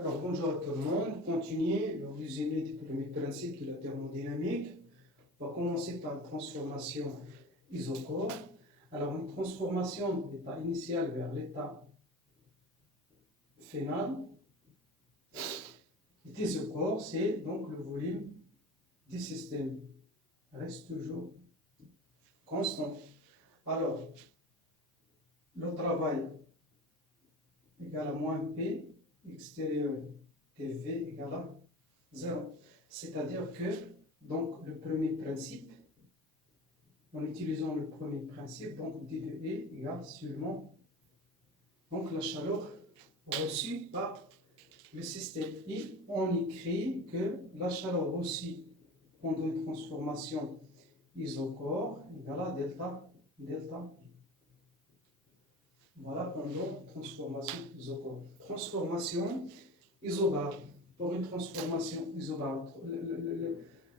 Alors bonjour à tout le monde, continuez le résumé des premiers principes de la thermodynamique. On va commencer par la transformation isochore. Alors une transformation de l'état initial vers l'état final des isochores, c'est donc le volume du système reste toujours constant. Alors le travail égale à moins P extérieur TV égale à 0. C'est-à-dire que, donc, le premier principe, en utilisant le premier principe, donc D de E égale seulement donc, la chaleur reçue par le système. Et on écrit que la chaleur reçue pendant une transformation isochore égale à delta. Voilà, pendant transformation isochore. Transformation isobare. Pour une transformation isobare,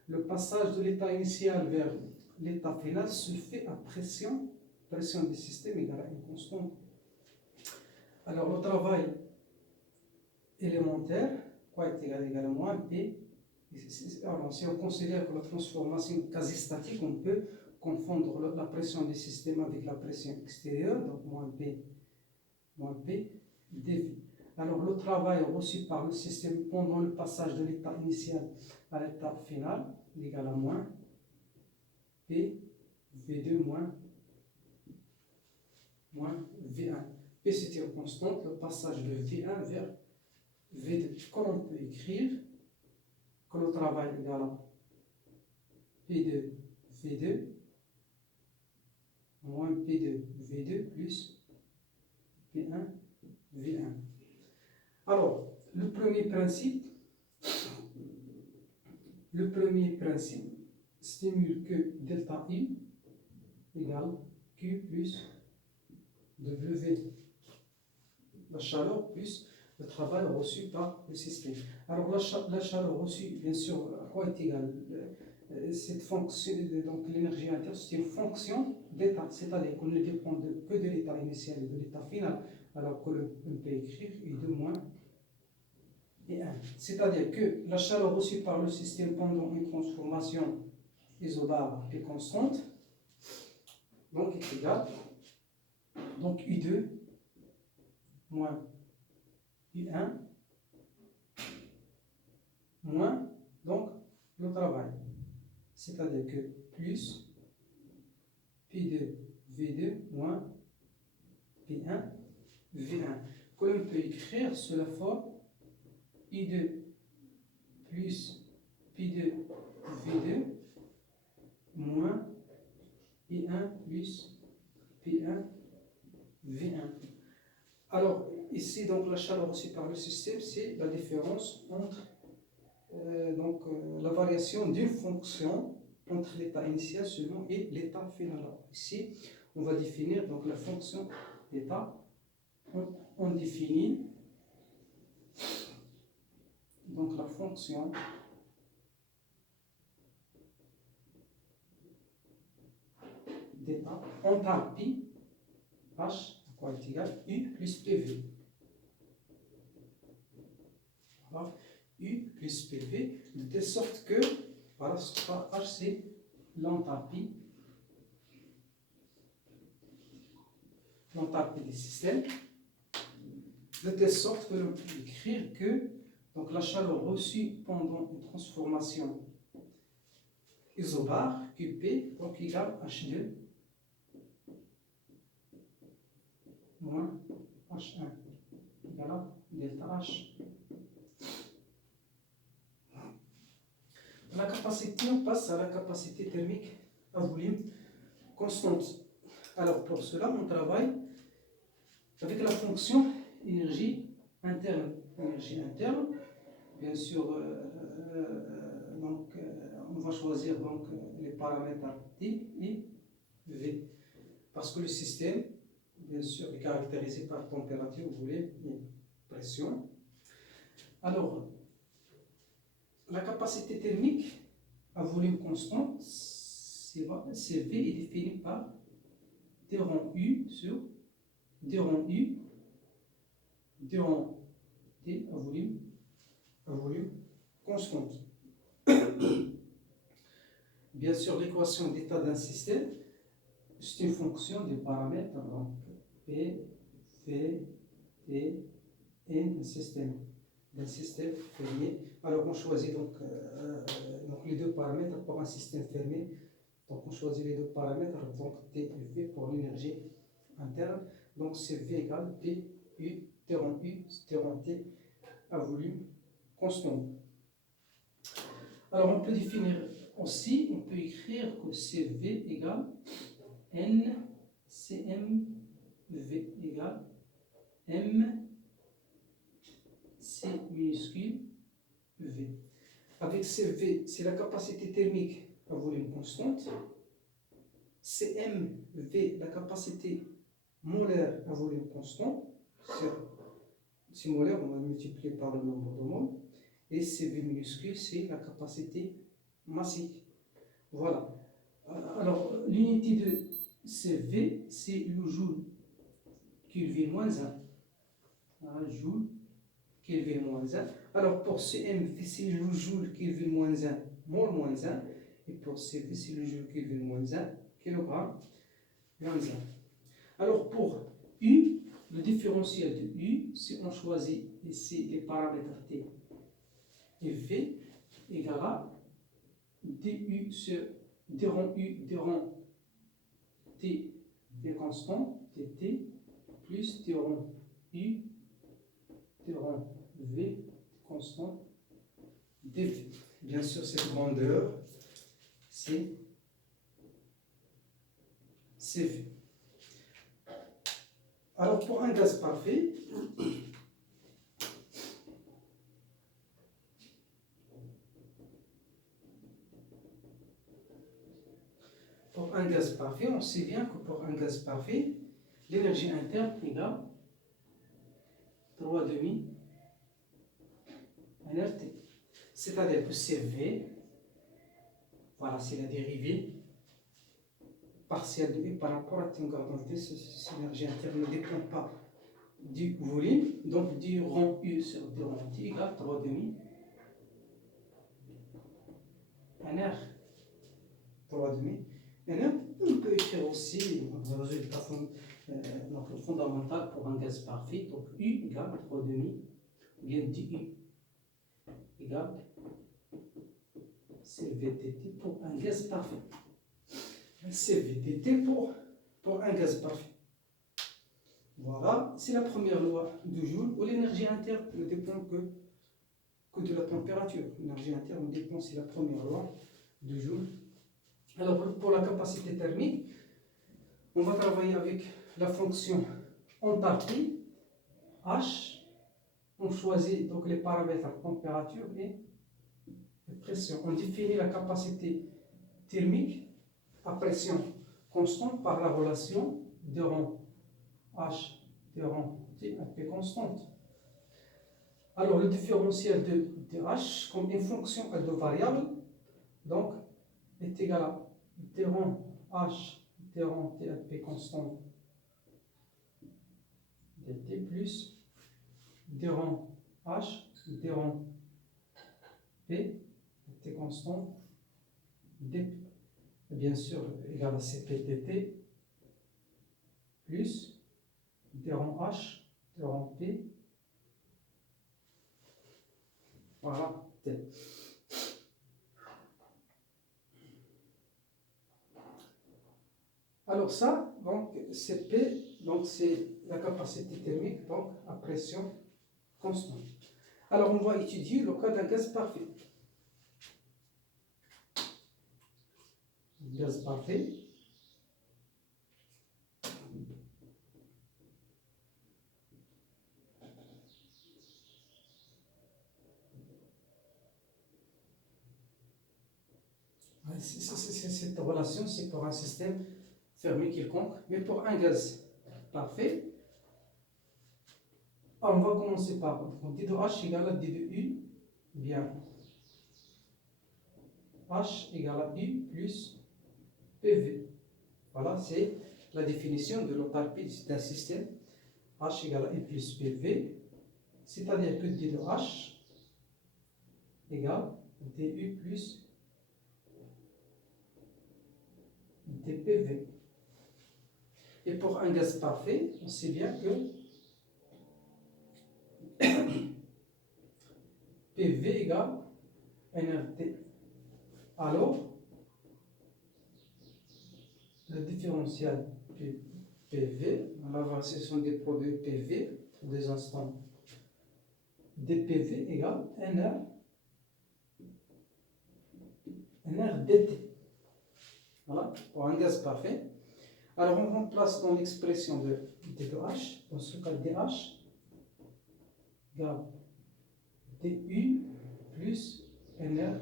le passage de l'état initial vers l'état final se fait à pression du système égale à une constante. Alors le travail élémentaire, quoi est égal à moins P. Alors, si on considère que la transformation est quasi statique, on peut confondre la pression du système avec la pression extérieure, donc moins P dV. Alors, le travail reçu par le système pendant le passage de l'état initial à l'état final est égal à moins P V2 moins V1. P c'est une constante, le passage de V1 vers V2. Comme on peut écrire que le travail est égal à P2 V2 moins P2 V2 plus P1 V1. Alors, le premier principe stimule que delta I égale Q plus W. La chaleur plus le travail reçu par le système. Alors, la chaleur reçue, bien sûr, à quoi est égale cette fonction, donc l'énergie interne, c'est une fonction d'état, c'est-à-dire qu'on ne dépend que de l'état initial et de l'état final, alors qu'on peut écrire I2 moins I1. C'est-à-dire que la chaleur reçue par le système pendant une transformation isobare est constante, donc est égale, donc I2 moins I1 moins donc le travail. C'est-à-dire que plus P2 V2 moins P1 V1. Que l'on peut écrire sous la forme I2 plus P2 V2 moins I1 plus P1 V1. Alors, ici, donc, la chaleur reçue par le système, c'est la différence entre la variation d'une fonction entre l'état initial seulement et l'état final. Alors, ici, on va définir donc, la fonction d'état. On définit donc la fonction d'état enthalpie H à quoi est égal U plus PV. Voilà. U plus PV, de telle sorte que, voilà, H c'est l'enthalpie des systèmes, de telle sorte que l'on peut écrire que donc, la chaleur reçue pendant une transformation isobare, QP, donc égale H2 moins H1 égale à delta H. La capacité, on passe à la capacité thermique à volume constante. Alors pour cela, on travaille avec la fonction énergie interne. Énergie interne, bien sûr, on va choisir donc, les paramètres T et V. Parce que le système, bien sûr, est caractérisé par température, volume et pression. Alors, la capacité thermique à volume constant, CV est définie par D rond U sur D rond U, D rond T à volume à volume constante. Bien sûr, l'équation d'état d'un système, c'est une fonction des paramètres, donc P, V, T, N, d'un système fermé. Alors on choisit donc les deux paramètres pour un système fermé. Donc on choisit les deux paramètres, donc T et V pour l'énergie interne. Donc c'est V égale P, U, T rond U, T rond T à volume constant. Alors on peut définir aussi, on peut écrire que CV égale N CM V égale M C minuscule V. Avec CV, c'est la capacité thermique à volume constante. CMV, la capacité molaire à volume constant. C'est molaire, on va multiplier par le nombre de moles. Et CV minuscule, c'est la capacité massique. Voilà. Alors, l'unité de CV, c'est le joule Kelvin-1. Joule Kelvin-1. Alors, pour CMV, c'est le joule Kelvin-1, mol-1. Et pour CV, c'est le joule Kelvin-1, kilogramme -1. Alors, pour U, le différentiel de U, si on choisit ici les paramètres T et V, égale à du sur d rond U, d rond T, des constants, dt, plus d rond U, d rond V, constant, dv. Bien sûr, cette grandeur, c'est CV. Alors, pour un gaz parfait, on sait bien que pour un gaz parfait, l'énergie interne égale 3,5 nRT. C'est-à-dire que CV, voilà, c'est la dérivée partielle de U par rapport à T. Donc, cette énergie interne ne dépend pas du volume, donc du rond U sur du rond T égale 3,5 nR. 3,5 nR. On peut écrire aussi le résultat fondamental pour un gaz parfait. Donc U égale 3,5, ou bien du égale CVTT pour un gaz parfait. CVTT pour un gaz parfait. Voilà, c'est la première loi de Joule où l'énergie interne ne dépend que de la température. L'énergie interne dépend, c'est la première loi de Joule. Alors pour la capacité thermique, on va travailler avec la fonction enthalpie, H. On choisit donc les paramètres température et pression. On définit la capacité thermique à pression constante par la relation de rang H de rang T à P constante. Alors le différentiel de H comme une fonction à deux variables donc est égal à T rang H T rang T à P constante dt plus d rang H d rang P T constant dp. Bien sûr égal à CPTT plus d rang H d rang P. Voilà, T. Alors ça, donc c'est P, donc c'est la capacité thermique, donc à pression constante. Alors on va étudier le cas d'un gaz parfait. Gaz parfait. Cette relation, c'est pour un système fermé quelconque, mais pour un gaz parfait, on va commencer par d de H égale à d de U, bien H égale à U plus PV. Voilà, c'est la définition de l'enthalpie d'un système. H égale à U plus PV, c'est-à-dire que d de H égale du plus dPV. Et pour un gaz parfait, on sait bien que PV égale nRT. Alors, le différentiel PV, on va voir ce sont des produits PV pour des instants. dPV égale NRDT. Voilà, pour un gaz parfait. Alors, on remplace dans l'expression de D2H, dans ce cas DH égale DU plus NRDT.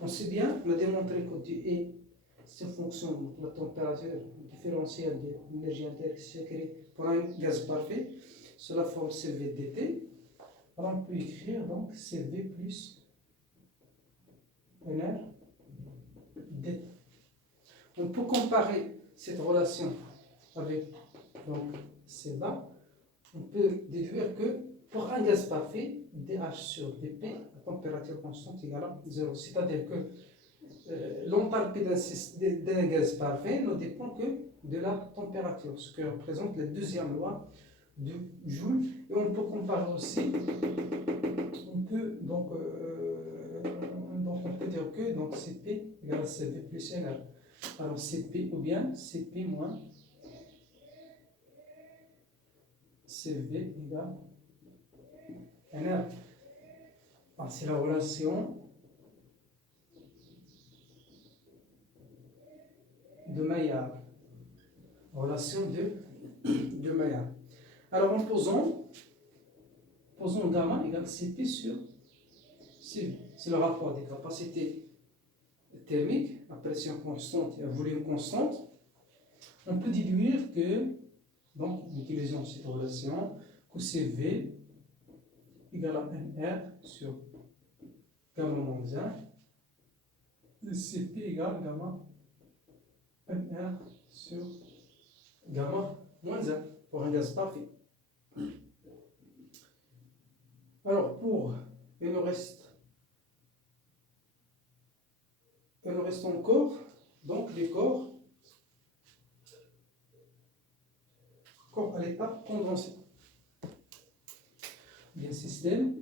On sait bien, on a démontré que DE, c'est en fonction de la température différentielle de l'énergie intérieure sécrée pour un gaz parfait, sous la forme CV dt. Alors, on peut écrire donc CV plus NR dt. On peut comparer cette relation avec donc C bas. On peut déduire que pour un gaz parfait, dH sur dP, la température constante égale à 0. C'est-à-dire que l'enthalpie d'un gaz parfait ne dépend que de la température, ce que représente la deuxième loi de Joule. Et on peut comparer aussi, on peut dire que donc Cp égale à Cv plus Nr. Alors Cp ou bien Cp moins Cv égale Nr. C'est la relation de Maillard. Relation de Maillard. Alors en posons gamma égale Cp sur Cv. C'est le rapport des capacités thermiques à pression constante et à volume constante. On peut déduire que, donc en utilisant cette relation, que Cv égale à Nr sur gamma moins 1, et Cp égale gamma Nr sur gamma moins 1 pour un gaz parfait. Alors il nous reste encore donc les corps à l'état condensé. Bien système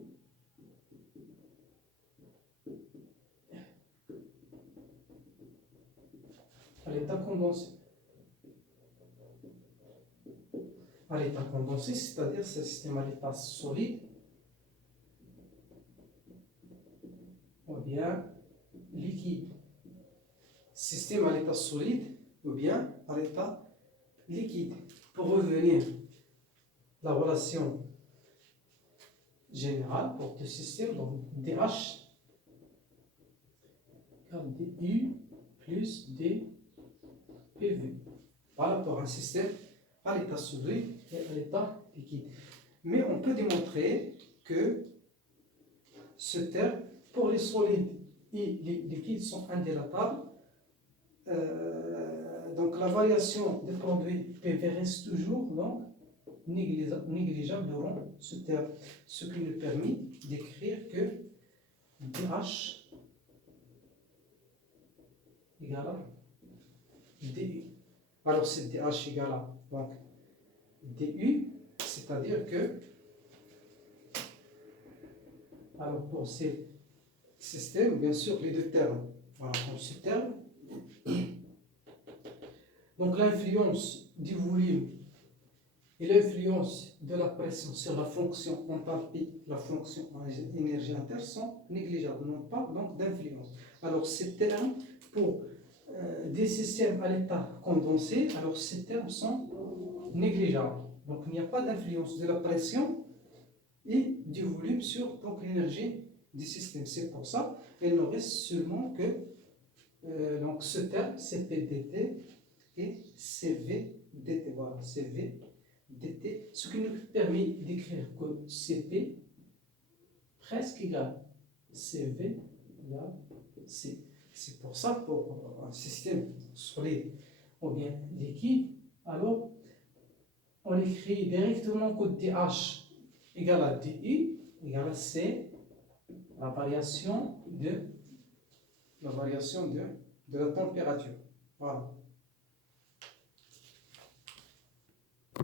à l'état condensé. À l'état condensé, c'est-à-dire ce système à l'état solide ou bien liquide. Système à l'état solide ou bien à l'état liquide. Pour revenir à la relation générale pour ce système, donc DH égale DU plus dPV. Voilà pour un système à l'état solide et à l'état liquide. Mais on peut démontrer que ce terme, pour les solides et les liquides, sont indélatables. Donc la variation des produits PV reste toujours donc négligeable durant ce terme, ce qui nous permet d'écrire que DH égale à DU. Alors c'est DH égale à donc DU, c'est-à-dire que alors pour ces systèmes, bien sûr, les deux termes, voilà, pour ce terme, donc l'influence du volume et l'influence de la pression sur la fonction enthalpie, la fonction en énergie interne sont négligeables, n'ont pas donc d'influence. Alors ces termes, pour des systèmes à l'état condensé, alors ces termes sont négligeables. Donc il n'y a pas d'influence de la pression et du volume sur l'énergie du système. C'est pour ça qu'il ne reste seulement que donc ce terme CPDT et CVDT. Voilà, CVDT, ce qui nous permet d'écrire que CP presque égal CV égale C. C'est pour ça, pour un système solide ou bien liquide, alors on écrit directement que DH égale à DI, égale à C, la variation de la température. Voilà.